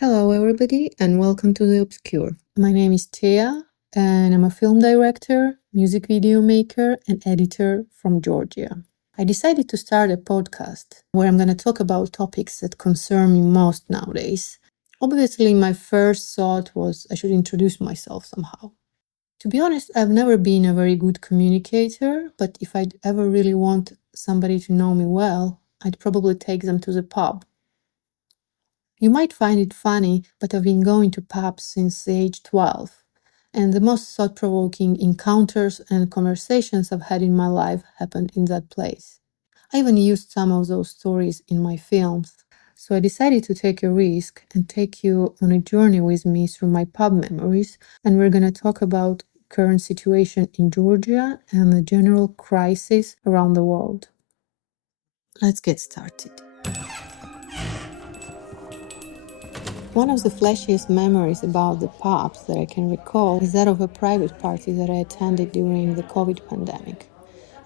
Hello, everybody, and welcome to The Obscure. My name is Tia, and I'm a film director, music video maker, and editor from Georgia. I decided to start a podcast where I'm going to talk about topics that concern me most nowadays. Obviously, my first thought was I should introduce myself somehow. To be honest, I've never been a very good communicator, but if I'd ever really want somebody to know me well, I'd probably take them to the pub. You might find it funny, but I've been going to pubs since the age 12, and the most thought-provoking encounters and conversations I've had in my life happened in that place. I even used some of those stories in my films, so I decided to take a risk and take you on a journey with me through my pub memories, and we're going to talk about current situation in Georgia and the general crisis around the world. Let's get started. One of the flashiest memories about the pubs that I can recall is that of a private party that I attended during the COVID pandemic.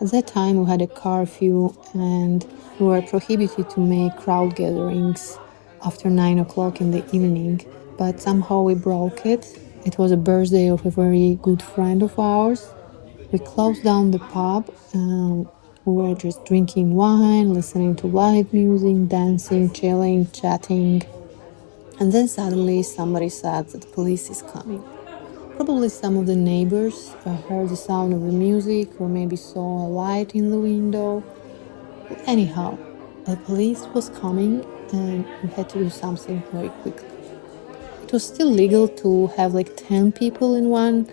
At that time, we had a curfew and we were prohibited to make crowd gatherings after 9 o'clock in the evening, but somehow we broke it. It was a birthday of a very good friend of ours. We closed down the pub and we were just drinking wine, listening to live music, dancing, chilling, chatting. And then suddenly somebody said that the police is coming. Probably some of the neighbors heard the sound of the music or maybe saw a light in the window. But anyhow, the police was coming and we had to do something very quickly. It was still legal to have like 10 people in one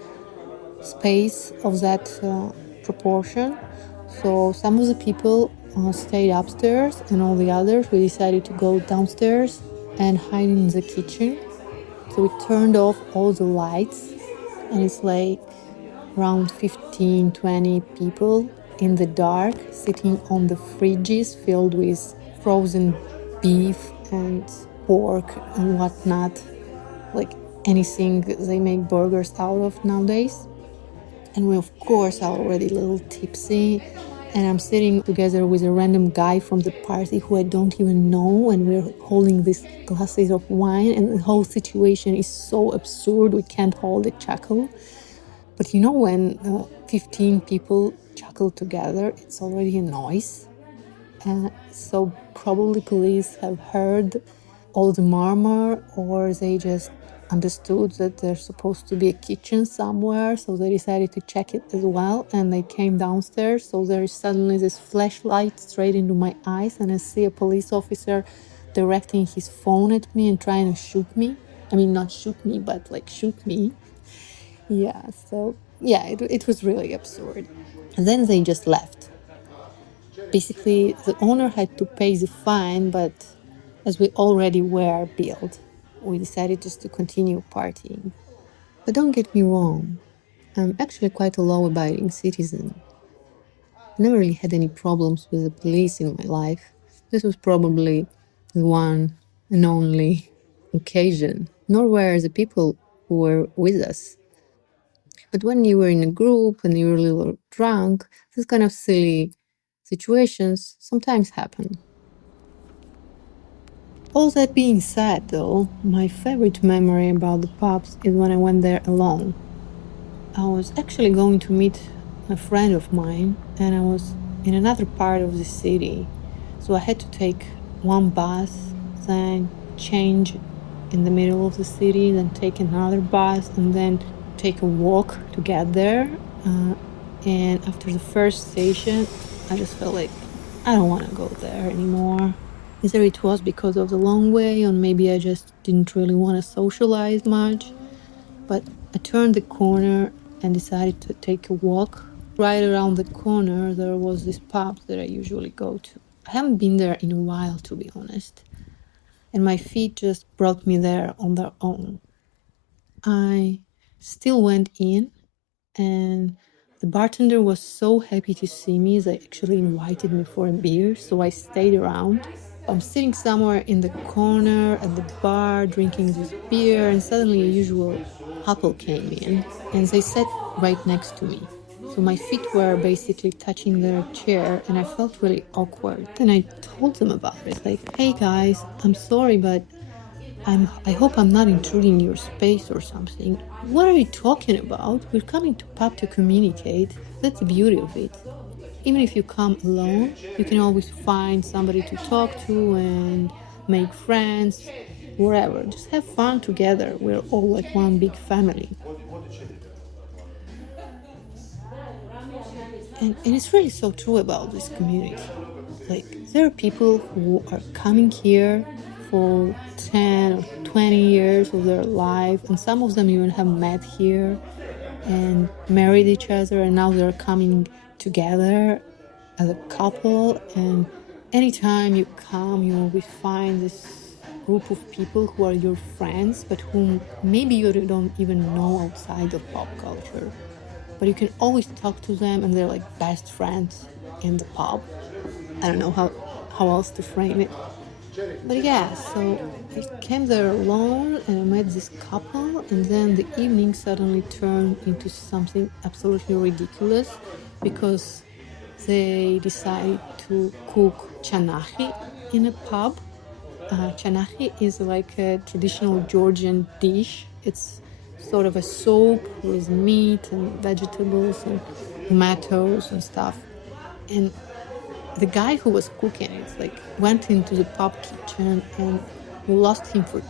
space of that proportion. So some of the people stayed upstairs and all the others, we decided to go downstairs and hide in the kitchen. So we turned off all the lights and it's like around 15-20 people in the dark sitting on the fridges filled with frozen beef and pork and whatnot, like anything they make burgers out of nowadays. And we of course are already a little tipsy, and I'm sitting together with a random guy from the party who I don't even know, and we're holding these glasses of wine, and the whole situation is so absurd we can't hold a chuckle. But you know, when 15 people chuckle together, it's already a noise. So probably police have heard all the murmur, or they just understood that there's supposed to be a kitchen somewhere, so they decided to check it as well, and they came downstairs. So there is suddenly this flashlight straight into my eyes, and I see a police officer directing his phone at me and trying to shoot me. I mean, not shoot me, but like shoot me. Yeah, so yeah, it was really absurd. And then they just left. Basically, the owner had to pay the fine, but as we already were billed, we decided just to continue partying. But don't get me wrong, I'm actually quite a law-abiding citizen. I never really had any problems with the police in my life. This was probably the one and only occasion, nor were the people who were with us. But when you were in a group and you were a little drunk, this kind of silly situations sometimes happen. All that being said, though, my favorite memory about the pubs is when I went there alone. I was actually going to meet a friend of mine, and I was in another part of the city. So I had to take one bus, then change in the middle of the city, then take another bus, and then take a walk to get there. And after the first station, I just felt like I don't want to go there anymore. Either it was because of the long way, or maybe I just didn't really want to socialize much. But I turned the corner and decided to take a walk. Right around the corner, there was this pub that I usually go to. I haven't been there in a while, to be honest. And my feet just brought me there on their own. I still went in, and the bartender was so happy to see me, they actually invited me for a beer, so I stayed around. I'm sitting somewhere in the corner at the bar drinking this beer, and suddenly a usual couple came in and they sat right next to me. So my feet were basically touching their chair and I felt really awkward. And I told them about it, like, hey guys, I'm sorry, but I hope I'm not intruding your space or something. What are you talking about? We're coming to pub to communicate. That's the beauty of it. Even if you come alone, you can always find somebody to talk to and make friends, wherever. Just have fun together. We're all like one big family. And it's really so true about this community. Like, there are people who are coming here for 10 or 20 years of their life, and some of them even have met here and married each other, and now they're coming together as a couple. And anytime you come, you always find this group of people who are your friends, but whom maybe you don't even know outside of pop culture. But you can always talk to them, and they're like best friends in the pub. I don't know how else to frame it. But yeah, so I came there alone and I met this couple, and then the evening suddenly turned into something absolutely ridiculous because they decided to cook chanachi in a pub. Chanachi is like a traditional Georgian dish. It's sort of a soup with meat and vegetables and tomatoes and stuff. And the guy who was cooking it went into the pub kitchen, and we lost him for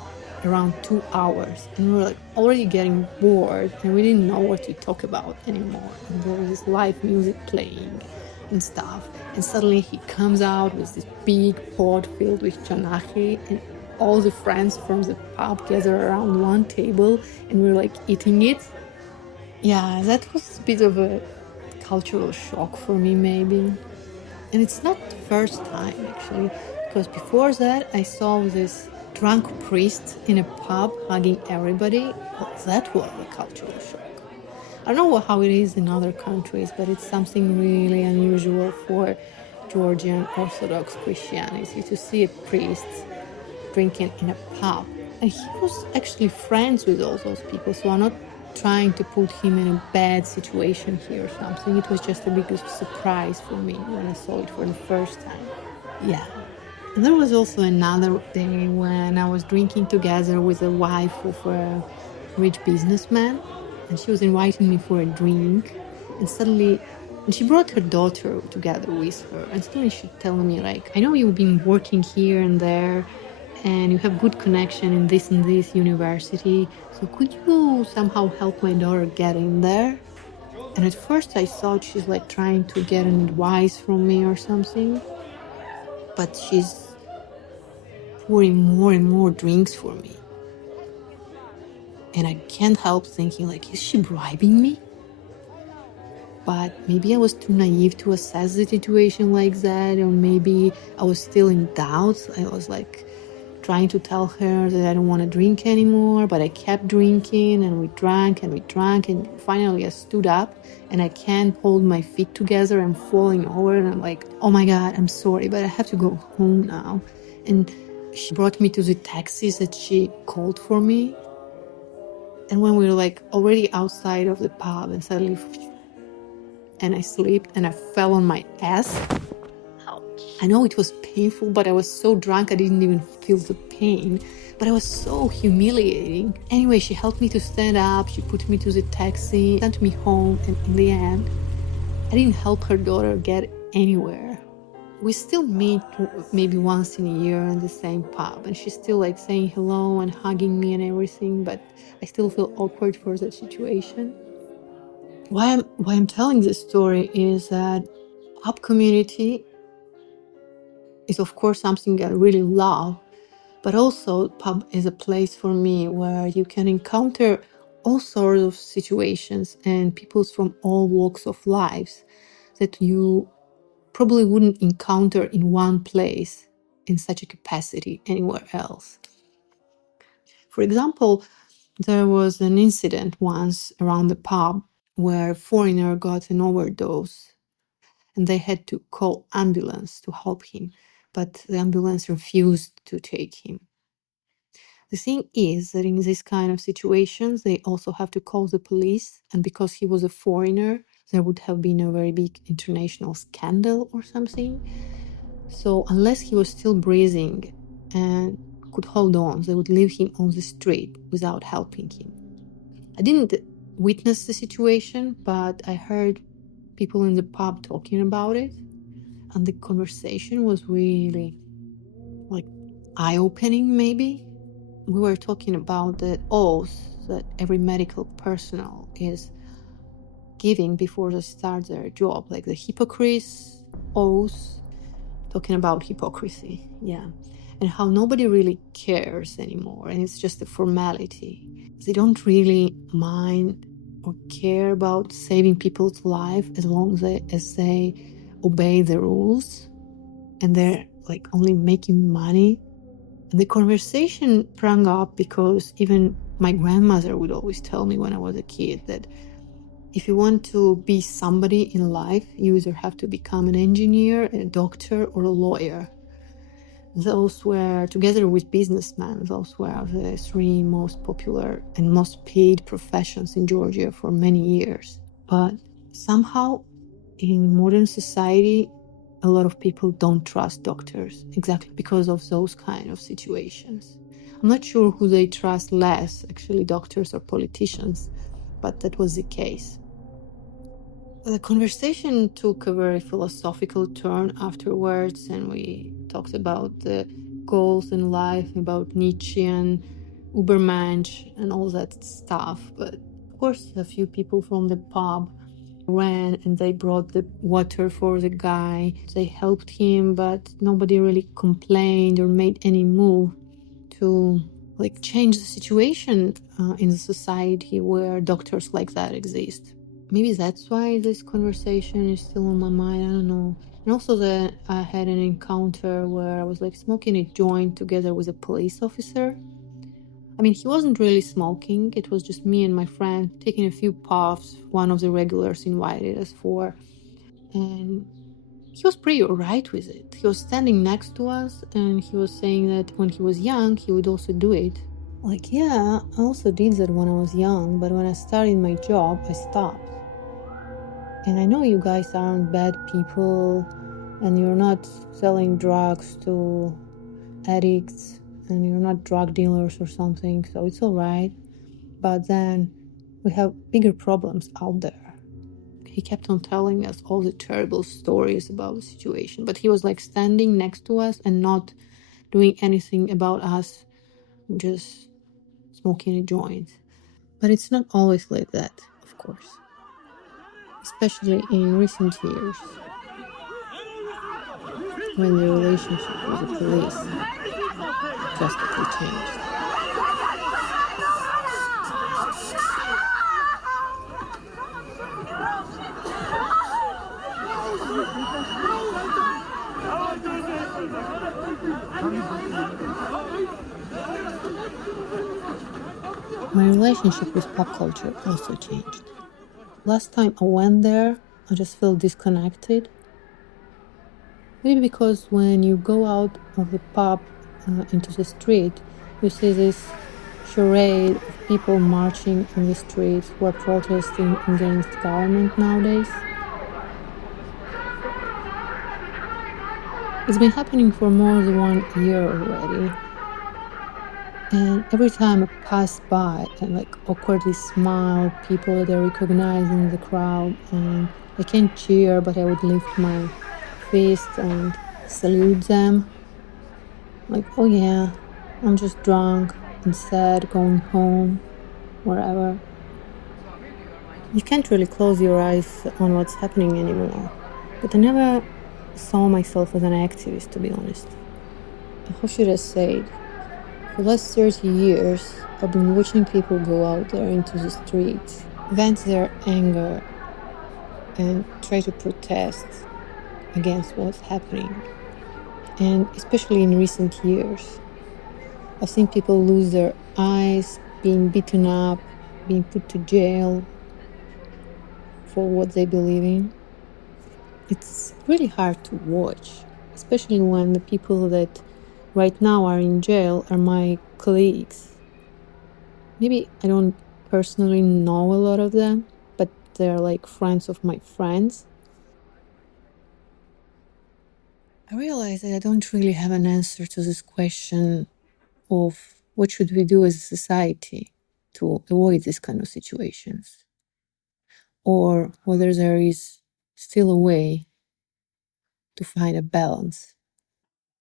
around 2 hours, and we were like already getting bored and we didn't know what to talk about anymore. And there was this live music playing and stuff, and suddenly he comes out with this big pot filled with chanachi, and all the friends from the pub gather around one table and we're like eating it. Yeah, that was a bit of a cultural shock for me, maybe. And it's not the first time, actually, because before that I saw this drunk priest in a pub hugging everybody. Well, that was a cultural shock. I don't know how it is in other countries, but it's something really unusual for Georgian Orthodox Christianity to see a priest drinking in a pub. And he was actually friends with all those people, so I'm not trying to put him in a bad situation here or something. It was just a big surprise for me when I saw it for the first time. Yeah. And there was also another day when I was drinking together with the wife of a rich businessman, and she was inviting me for a drink, and she brought her daughter together with her, and suddenly she told me, like, I know you've been working here and there, and you have good connection in this and this university, so could you somehow help my daughter get in there? And at first I thought she's like trying to get an advice from me or something, but she's pouring more and more drinks for me. And I can't help thinking, like, is she bribing me? But maybe I was too naive to assess the situation like that, or maybe I was still in doubt. I was like trying to tell her that I don't want to drink anymore, but I kept drinking, and we drank, and finally I stood up and I can't hold my feet together. I'm falling over, and I'm like, oh my God, I'm sorry, but I have to go home now. And she brought me to the taxi that she called for me. And when we were like already outside of the pub, and suddenly, and I slipped and I fell on my ass. I know it was painful, but I was so drunk I didn't even feel the pain. But it was so humiliating. Anyway, she helped me to stand up, she put me to the taxi, sent me home, and in the end, I didn't help her daughter get anywhere. We still meet maybe once in a year in the same pub, and she's still like saying hello and hugging me and everything, but I still feel awkward for that situation. Why I'm telling this story is that pub community is of course something I really love, but also pub is a place for me where you can encounter all sorts of situations and people from all walks of lives that you probably wouldn't encounter in one place in such a capacity anywhere else. For example, there was an incident once around the pub where a foreigner got an overdose, and they had to call ambulance to help him, but the ambulance refused to take him. The thing is that in this kind of situations, they also have to call the police, and because he was a foreigner, there would have been a very big international scandal or something. So unless he was still breathing and could hold on. They would leave him on the street without helping him. I didn't witness the situation, but I heard people in the pub talking about it, and the conversation was really like eye-opening. Maybe we were talking about the oath that every medical personnel is giving before they start their job, like the Hippocrates oath, talking about hypocrisy, and how nobody really cares anymore, and it's just a formality. They don't really mind or care about saving people's life as long as they obey the rules, and they're like only making money. And the conversation sprang up because even my grandmother would always tell me when I was a kid that if you want to be somebody in life, you either have to become an engineer, a doctor, or a lawyer. Those were, together with businessmen, those were the three most popular and most paid professions in Georgia for many years. But somehow, in modern society, a lot of people don't trust doctors exactly because of those kind of situations. I'm not sure who they trust less, actually, doctors or politicians, but that was the case. The conversation took a very philosophical turn afterwards, and we talked about the goals in life, about Nietzsche and Ubermensch and all that stuff. But of course, a few people from the pub ran and they brought the water for the guy. They helped him, but nobody really complained or made any move to change the situation in the society where doctors like that exist. Maybe that's why this conversation is still on my mind, I don't know. And also that I had an encounter where I was smoking a joint together with a police officer. I mean, he wasn't really smoking, it was just me and my friend taking a few puffs, one of the regulars invited us for. And he was pretty alright with it. He was standing next to us and he was saying that when he was young, he would also do it. I also did that when I was young, but when I started my job, I stopped. And I know you guys aren't bad people and you're not selling drugs to addicts and you're not drug dealers or something, so it's alright. But then we have bigger problems out there. He kept on telling us all the terrible stories about the situation, but he was standing next to us and not doing anything about us, just smoking a joint. But it's not always like that, of course. Especially in recent years, when the relationship with the police drastically changed. My relationship with pop culture also changed. Last time I went there, I just felt disconnected. Maybe because when you go out of the pub into the street, you see this charade of people marching on the streets who are protesting against government nowadays. It's been happening for more than 1 year already. And every time I pass by, I awkwardly smile at people that I recognize in the crowd, and I can't cheer, but I would lift my fist and salute them. Oh yeah, I'm just drunk and sad, going home, wherever. You can't really close your eyes on what's happening anymore. But I never saw myself as an activist, to be honest. How should I say it? For the last 30 years, I've been watching people go out there into the streets, vent their anger, and try to protest against what's happening. And especially in recent years, I've seen people lose their eyes, being beaten up, being put to jail for what they believe in. It's really hard to watch, especially when the people that right now are in jail are my colleagues. Maybe I don't personally know a lot of them, but they're friends of my friends. I realize that I don't really have an answer to this question, of what should we do as a society to avoid this kind of situations, or whether there is still a way to find a balance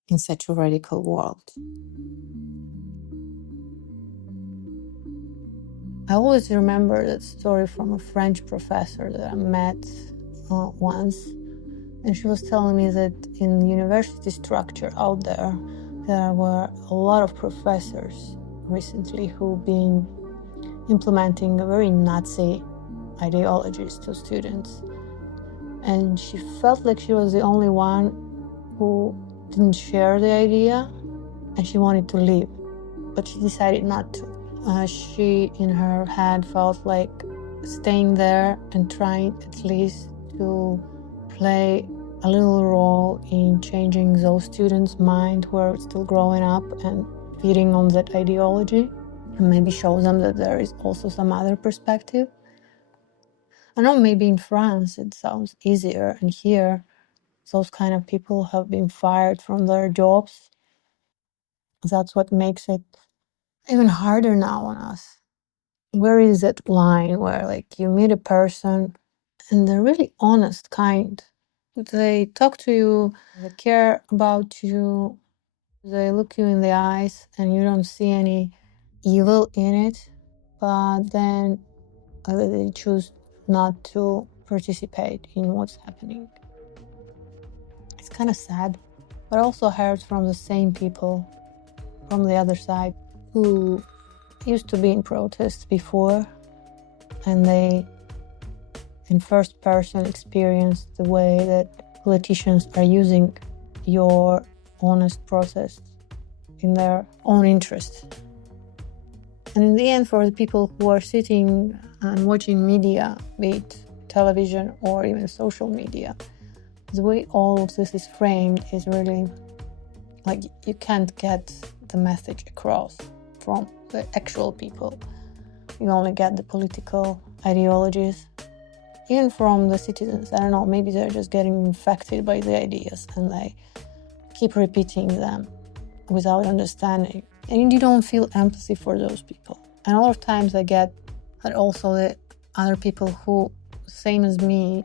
in such a radical world. I always remember that story from a French professor that I met once, and she was telling me that in university structure out there, there were a lot of professors recently who've been implementing a very Nazi ideologies to students. And she felt like she was the only one who didn't share the idea, and she wanted to leave, but she decided not to. She, in her head, felt like staying there and trying at least to play a little role in changing those students' mind who are still growing up and feeding on that ideology, and maybe show them that there is also some other perspective. I know maybe in France it sounds easier, and here those kind of people have been fired from their jobs. That's what makes it even harder now on us. Where is that line where like you meet a person and they're really honest, kind. They talk to you, they care about you, they look you in the eyes and you don't see any evil in it, but then they choose not to participate in what's happening. It's kind of sad, but I also heard from the same people from the other side who used to be in protests before, and they in first person experienced the way that politicians are using your honest protest in their own interest. And in the end, for the people who are sitting and watching media, be it television or even social media, the way all of this is framed is really like you can't get the message across from the actual people. You only get the political ideologies, even from the citizens. I don't know, maybe they're just getting infected by the ideas and they keep repeating them without understanding. And you don't feel empathy for those people. And a lot of times I get that also the other people who, same as me,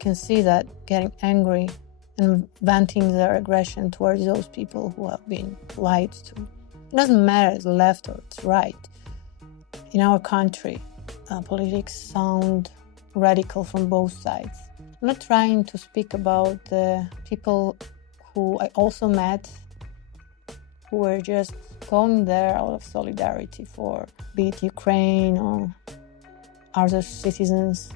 can see that getting angry and venting their aggression towards those people who have been lied to. It doesn't matter it's left or it's right. In our country, politics sound radical from both sides. I'm not trying to speak about the people who I also met who were just going there out of solidarity for, be it Ukraine or other citizens.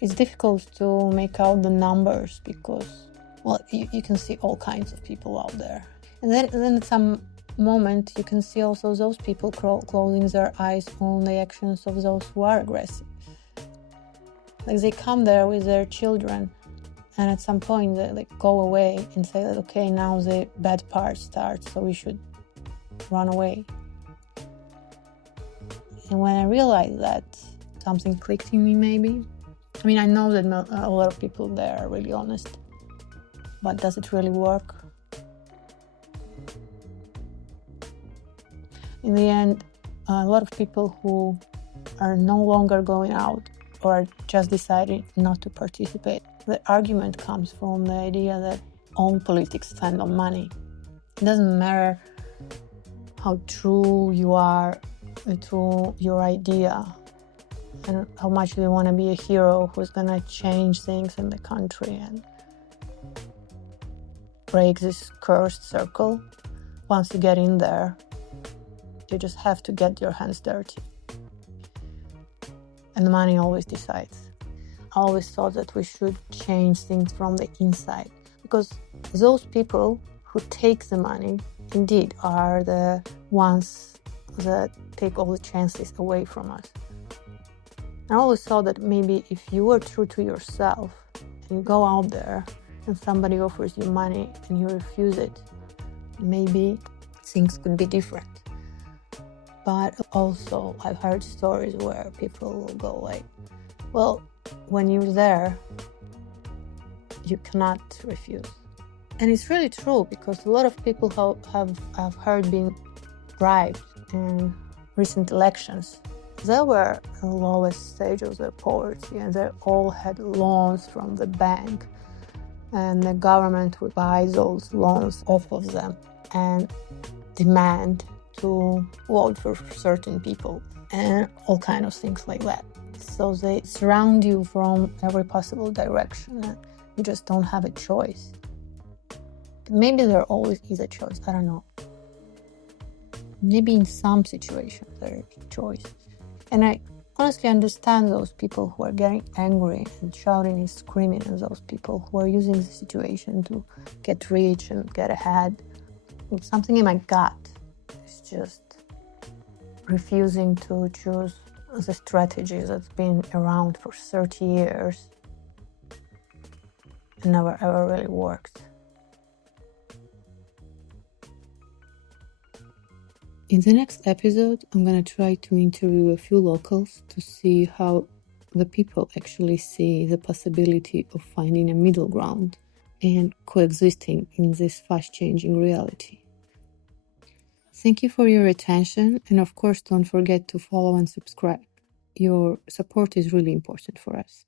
It's difficult to make out the numbers because, well, you can see all kinds of people out there. And then at some moment you can see also those people closing their eyes on the actions of those who are aggressive. Like they come there with their children and at some point they like go away and say that, okay, now the bad part starts, so we should run away. And when I realized that, something clicked in me maybe. I mean, I know that not a lot of people there are really honest, but does it really work? In the end, a lot of people who are no longer going out or are just deciding not to participate, the argument comes from the idea that all politics stand on money. It doesn't matter how true you are to your idea and how much you want to be a hero who's going to change things in the country and break this cursed circle. Once you get in there, you just have to get your hands dirty. And the money always decides. I always thought that we should change things from the inside, because those people who take the money indeed are the ones that take all the chances away from us. I always thought that maybe if you were true to yourself and you go out there and somebody offers you money and you refuse it, maybe things could be different. But also I've heard stories where people will go like, well, when you're there, you cannot refuse. And it's really true, because a lot of people have heard been bribed in recent elections. They were the lowest stage of their poverty, and they all had loans from the bank, and the government would buy those loans off of them and demand to vote for certain people and all kind of things like that. So they surround you from every possible direction, and you just don't have a choice. Maybe there always is a choice, I don't know. Maybe in some situations there is a choice. And I honestly understand those people who are getting angry and shouting and screaming at those people who are using the situation to get rich and get ahead. It's something in my gut. It's just refusing to choose the strategy that's been around for 30 years and never ever really worked. In the next episode, I'm going to try to interview a few locals to see how the people actually see the possibility of finding a middle ground and coexisting in this fast-changing reality. Thank you for your attention, and of course, don't forget to follow and subscribe. Your support is really important for us.